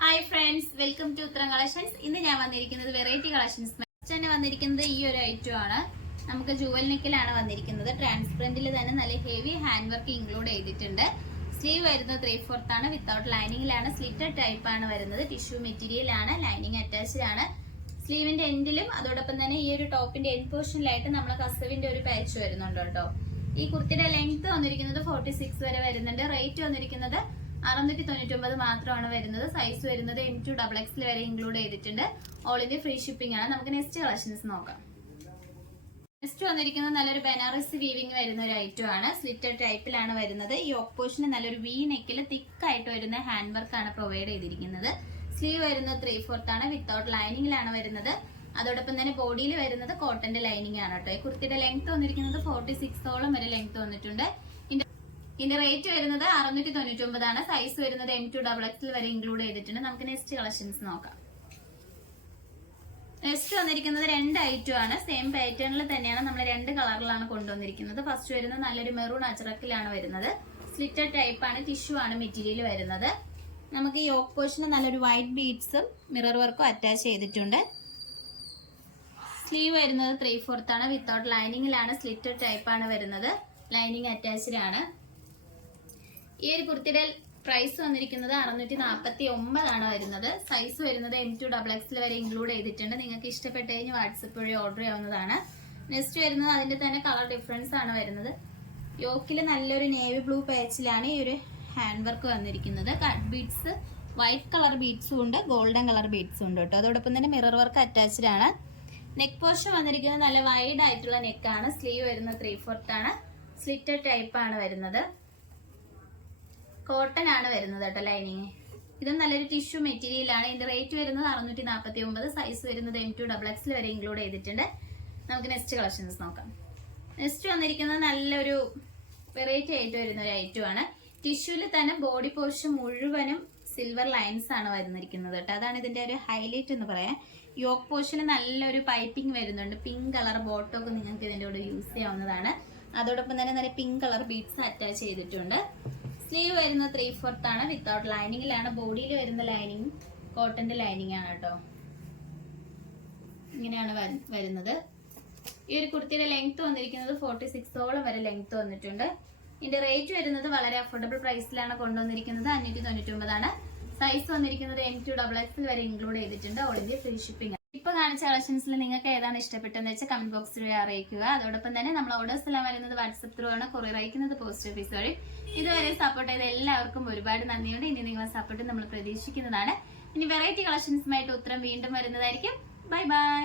Hi friends, welcome to ഉത്തരം collections. ഇന്ന് ഞാൻ വന്നിരിക്കുന്നത് വെറൈറ്റി കളക്ഷൻസ് തന്നെ വന്നിരിക്കുന്നത് ഈ ഒരു ഐറ്റം ആണ്. നമുക്ക് ജുവൽ നെക്കിലാണ് വന്നിരിക്കുന്നത്. ട്രാൻസ്പെറന്റിൽ തന്നെ നല്ല ഹെവി ഹാൻഡ് വർക്ക് ഇൻക്ലൂഡ് ചെയ്തിട്ടുണ്ട്. സ്ലീവ് വരുന്നത് 3/4 ആണ്. വിത്തൗട്ട് ലൈനിങ്ങിലാണ്. സ്ലിറ്റഡ് ടൈപ്പ് ആണ് വരുന്നത്. ടിഷ്യൂ മെറ്റീരിയൽ ആണ്. ലൈനിങ് അറ്റാച്ച്ഡ് ആണ്. സ്ലീവിന്റെ എൻഡിലും അതോടൊപ്പം തന്നെ ഈ ഒരു ടോപ്പിന്റെ എൻഡ് പോർഷനിലായിട്ട് നമ്മൾ കസവിന്റെ ഒരു പാച്ച് വരുന്നുണ്ട് കേട്ടോ. ഈ കുർത്തിയുടെ ലെങ്ത് വന്നിരിക്കുന്നത് 46 വരെ വരുന്നുണ്ട്. റേറ്റ് വന്നിരിക്കുന്നത് 699 മാത്രമാണ് വരുന്നത്. സൈസ് വരുന്നത് M2XX വരെ ഇൻക്ലൂഡ് ചെയ്തിട്ടുണ്ട്. ഓൾ ഇന്ത്യ ഫ്രീ ഷിപ്പിംഗ് ആണ്. നമുക്ക് നെക്സ്റ്റ് കളക്ഷൻസ് നോക്കാം. നെക്സ്റ്റ് വന്നിരിക്കുന്നത് നല്ലൊരു ബനാറസി വീവിംഗ് വരുന്ന ഒരു ഐറ്റം ആണ്. സ്ലിറ്റഡ് ടൈപ്പിലാണ് വരുന്നത്. ഈ ഓപ്പോഷന് നല്ലൊരു വി നെക്കിൽ തിക്കായിട്ട് വരുന്ന ഹാൻഡ് വർക്ക് ആണ് പ്രൊവൈഡ് ചെയ്തിരിക്കുന്നത്. സ്ലീവ് വരുന്നത് 3/4 ആണ്. വിത്തൗട്ട് ലൈനിങ്ങിലാണ് വരുന്നത്. അതോടൊപ്പം തന്നെ ബോഡിയിൽ വരുന്നത് കോട്ടന്റെ ലൈനിങ് ആണ് കേട്ടോ. ഈ കുർത്തിയുടെ ലെങ്ത് വന്നിരിക്കുന്നത് 46 വരെ ലെങ്ത് വന്നിട്ടുണ്ട്. ഇതിന്റെ റേറ്റ് വരുന്നത് 699 ആണ്. സൈസ് വരുന്നത് M2XX വരെ ഇൻക്ലൂഡ് ചെയ്തിട്ടുണ്ട്. നമുക്ക് നെക്സ്റ്റ് കളക്ഷൻസ് നോക്കാം. നെക്സ്റ്റ് വന്നിരിക്കുന്നത് രണ്ട് ഐറ്റം ആണ്. സെയിം പാറ്റേണിൽ തന്നെയാണ് നമ്മൾ രണ്ട് കളറിലാണ് കൊണ്ടുവന്നിരിക്കുന്നത്. ഫസ്റ്റ് വരുന്നത് നല്ലൊരു മെറൂൺ അച്ചറക്കിലാണ് വരുന്നത്. സ്ലിറ്റഡ് ടൈപ്പ് ആണ്. ടിഷ്യൂ ആണ് മെറ്റീരിയൽ വരുന്നത്. നമുക്ക് ഈ യോക്ക് പോർഷന് നല്ലൊരു വൈറ്റ് ബീഡ്സും മിറർ വർക്കും അറ്റാച്ച് ചെയ്തിട്ടുണ്ട്. സ്ലീവ് വരുന്നത് 3/4 ആണ്. വിത്തൗട്ട് ലൈനിങ്ങിലാണ്. സ്ലിറ്റഡ് ടൈപ്പ് ആണ് വരുന്നത്. ലൈനിങ് അറ്റാച്ച്ഡ് ആണ്. ഈ ഒരു കുർത്തിയുടെ പ്രൈസ് വന്നിരിക്കുന്നത് 649 ആണ് വരുന്നത്. സൈസ് വരുന്നത് M2XX വരെ ഇൻക്ലൂഡ് ചെയ്തിട്ടുണ്ട്. നിങ്ങൾക്ക് ഇഷ്ടപ്പെട്ട് കഴിഞ്ഞ് വാട്സപ്പ് വഴി ഓർഡർ ചെയ്യാവുന്നതാണ്. നെക്സ്റ്റ് വരുന്നത് അതിന്റെ തന്നെ കളർ ഡിഫറൻസ് ആണ് വരുന്നത്. യോക്കിൽ നല്ലൊരു നേവി ബ്ലൂ പാച്ചിലാണ് ഈ ഒരു ഹാൻഡ് വർക്ക് വന്നിരിക്കുന്നത്. കട്ട് ബീഡ്സ് വൈറ്റ് കളർ ബീഡ്സും ഉണ്ട്, ഗോൾഡൻ കളർ ബീഡ്സും ഉണ്ട് കേട്ടോ. അതോടൊപ്പം തന്നെ മിറർ വർക്ക് അറ്റാച്ച്ഡ് ആണ്. നെക്ക് പോർഷൻ വന്നിരിക്കുന്നത് നല്ല വൈഡ് ആയിട്ടുള്ള നെക്കാണ്. സ്ലീവ് വരുന്നത് 3/4 ആണ്. സ്ലിറ്റഡ് ടൈപ്പ് ആണ് വരുന്നത്. കോട്ടൺ ആണ് വരുന്നത് കേട്ടോ ലൈനിങ്. ഇതും നല്ലൊരു ടിഷ്യൂ മെറ്റീരിയൽ ആണ്. ഇതിന്റെ റേറ്റ് വരുന്നത് 649. സൈസ് വരുന്നത് M2XX വരെ ഇൻക്ലൂഡ് ചെയ്തിട്ടുണ്ട്. നമുക്ക് നെക്സ്റ്റ് കളക്ഷൻസ് നോക്കാം. നെക്സ്റ്റ് വന്നിരിക്കുന്നത് നല്ലൊരു വെറൈറ്റി ആയിട്ട് വരുന്ന ഒരു ഐറ്റം ആണ്. ടിഷ്യൂവിൽ തന്നെ ബോഡി പോർഷൻ മുഴുവനും സിൽവർ ലൈൻസ് ആണ് വന്നിരിക്കുന്നത് കേട്ടോ. അതാണ് ഇതിന്റെ ഒരു ഹൈലൈറ്റ് എന്ന് പറയാം. യോക്ക് പോർഷന് നല്ലൊരു പൈപ്പിംഗ് വരുന്നുണ്ട്. പിങ്ക് കളർ ബോട്ടമൊക്കെ നിങ്ങൾക്ക് ഇതിന്റെ കൂടെ യൂസ് ചെയ്യാവുന്നതാണ്. അതോടൊപ്പം തന്നെ നല്ല പിങ്ക് കളർ ബീഡ്സ് അറ്റാച്ച് ചെയ്തിട്ടുണ്ട്. സ്ലീവ് വരുന്നത് 3/4 ആണ്. വിത്തൗട്ട് ലൈനിങ്ങിലാണ്. ബോഡിയിൽ വരുന്ന ലൈനിങ് കോട്ടന്റെ ലൈനിങ് ആണ് കേട്ടോ. ഇങ്ങനെയാണ് വരുന്നത്. ഈ ഒരു കുർത്തിയുടെ ലെങ്ത് വന്നിരിക്കുന്നത് 46 വരെ ലെങ്ത് വന്നിട്ടുണ്ട്. ഇതിന്റെ റേറ്റ് വരുന്നത് വളരെ അഫോർഡബിൾ പ്രൈസിലാണ് കൊണ്ടുവന്നിരിക്കുന്നത്. 599 ആണ്. സൈസ് വന്നിരിക്കുന്നത് M2XX വരെ ഇൻക്ലൂഡ് ചെയ്തിട്ടുണ്ട്. All India free shipping. ഇപ്പൊ കാണിച്ച കളക്ഷൻസിൽ നിങ്ങൾക്ക് ഏതാണ് ഇഷ്ടപ്പെട്ടതെന്ന് വെച്ചാൽ കമന്റ് ബോക്സിൽ അറിയിക്കുക. അതോടൊപ്പം തന്നെ നമ്മൾ ഓർഡേഴ്സ് എല്ലാം വരുന്നത് വാട്സപ്പ് ത്രൂ ആണ്. കൊറിയർ അയക്കുന്നത് പോസ്റ്റ് ഓഫീസ് വഴി. ഇതുവരെ സപ്പോർട്ട് ചെയ്ത എല്ലാവർക്കും ഒരുപാട് നന്ദിയുണ്ട്. ഇനി നിങ്ങളെ സപ്പോർട്ട് നമ്മൾ പ്രതീക്ഷിക്കുന്നതാണ്. ഇനി വെറൈറ്റി കളക്ഷൻസുമായിട്ട് ഉത്തരം വീണ്ടും വരുന്നതായിരിക്കും. Bye bye.